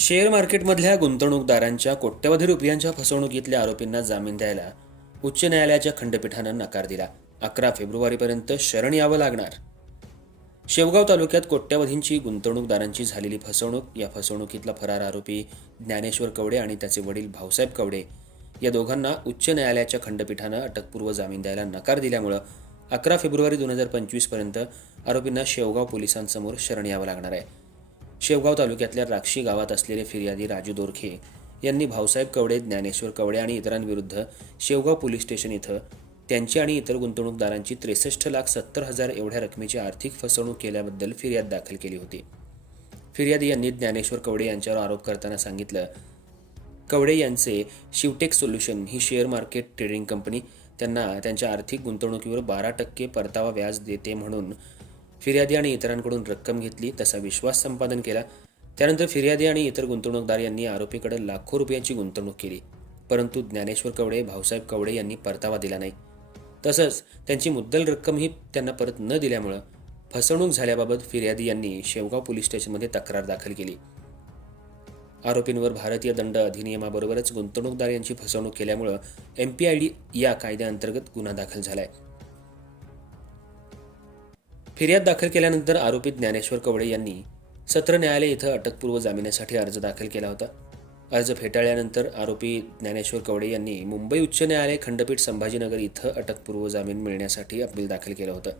Share मार्केटमधल्या गुंतवणूकदारांच्या कोट्यवधी रुपयांच्या फसवणुकीतल्या आरोपींना जामीन द्यायला उच्च न्यायालयाच्या खंडपीठानं नकार दिला. अकरा फेब्रुवारीपर्यंत शरण यावं लागणार. शेवगाव तालुक्यात कोट्यवधींची गुंतवणूकदारांची झालेली फसवणूक या फसवणुकीतला फरार आरोपी ज्ञानेश्वर कवडे आणि त्याचे वडील भाऊसाहेब कवडे या दोघांना उच्च न्यायालयाच्या खंडपीठानं अटकपूर्व जामीन द्यायला नकार दिल्यामुळं अकरा फेब्रुवारी दोन हजार पंचवीसपर्यंत आरोपींना शेवगाव पोलिसांसमोर शरण यावं लागणार आहे. शेवगाव तालुक्यातल्या राक्षी गावात असलेले फिर्यादी राजू दोरखे यांनी भाऊसाहेब कवडे ज्ञानेश्वर कवडे आणि इतरांविरुद्ध शेवगाव पोलीस स्टेशन इथं त्यांची आणि इतर गुंतवणूकदारांची त्रेसष्ट लाख सत्तर हजार एवढ्या रकमेची आर्थिक फसवणूक केल्याबद्दल फिर्याद दाखल केली होती. फिर्यादी यांनी ज्ञानेश्वर कवडे यांच्यावर आरोप करताना सांगितलं कवडे यांचे शिवटेक सोल्युशन ही शेअर मार्केट ट्रेडिंग कंपनी त्यांना त्यांच्या आर्थिक गुंतवणुकीवर बारा टक्के परतावा व्याज देते म्हणून फिर्यादी आणि इतरांकडून रक्कम घेतली तसा विश्वास संपादन केला. त्यानंतर फिर्यादी आणि इतर गुंतवणूकदार यांनी आरोपीकडे लाखो रुपयांची गुंतवणूक केली. परंतु ज्ञानेश्वर कवडे भाऊसाहेब कवडे यांनी परतावा दिला नाही. तसंच त्यांची मुद्दल रक्कमही त्यांना परत न दिल्यामुळं फसवणूक झाल्याबाबत फिर्यादी यांनी शेवगाव पोलीस स्टेशनमध्ये तक्रार दाखल केली. आरोपींवर भारतीय दंड अधिनियमाबरोबरच गुंतवणूकदार यांची फसवणूक केल्यामुळं एम पी आय डी या कायद्याअंतर्गत गुन्हा दाखल झाला आहे फिर्याद दाखल केल्यानंतर आरोपी ज्ञानेश्वर कवडे यांनी सत्र न्यायालय इथं अटकपूर्व जामिनासाठी अर्ज दाखल केला होता. अर्ज फेटाळल्यानंतर आरोपी ज्ञानेश्वर कवडे यांनी मुंबई उच्च न्यायालय खंडपीठ संभाजीनगर इथं अटकपूर्व जामीन मिळण्यासाठी अपील दाखल केलं होतं.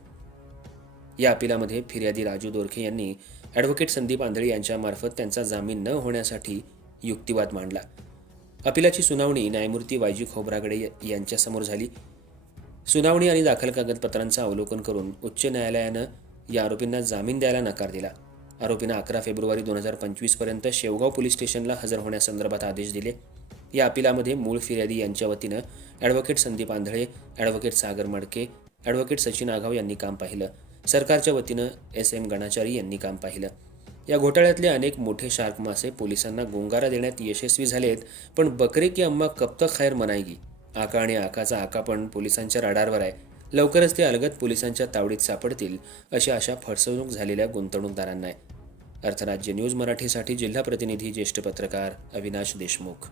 या अपिलामध्ये फिर्यादी राजू दोरखे यांनी ॲडव्होकेट संदीप आंधळे यांच्यामार्फत त्यांचा जामीन न होण्यासाठी युक्तिवाद मांडला. अपिलाची सुनावणी न्यायमूर्ती वायजी खोब्रागडे यांच्यासमोर झाली. सुनावणी आणि दाखल कागदपत्रांचं अवलोकन करून उच्च न्यायालयानं या आरोपींना जामीन द्यायला नकार दिला. आरोपींना अकरा फेब्रुवारी दोन हजार पंचवीसपर्यंत शेवगाव पोलीस स्टेशनला हजर होण्यासंदर्भात आदेश दिले. या अपिलामध्ये मूळ फिर्यादी यांच्या वतीनं advocate Sandeep Andhale advocate Sagar Madke advocate Sachin Aghav यांनी काम पाहिलं. सरकारच्या वतीनं एस एम गणाचारी यांनी काम पाहिलं. या घोटाळ्यातले अनेक मोठे शार्क मासे पोलिसांना गोंगारा देण्यात यशस्वी झालेत पण बकरे की अम्मा कब तक खैर मनायगी आका आणि आकाचा आका पण पोलिसांच्या रडारवर आहे. लवकरच ते अलगत पोलिसांच्या तावडीत सापडतील अशी आशा फसवणूक झालेल्या गुंतवणूकदारांना आहे. अर्थराज्य न्यूज मराठीसाठी जिल्हा प्रतिनिधी ज्येष्ठ पत्रकार अविनाश देशमुख.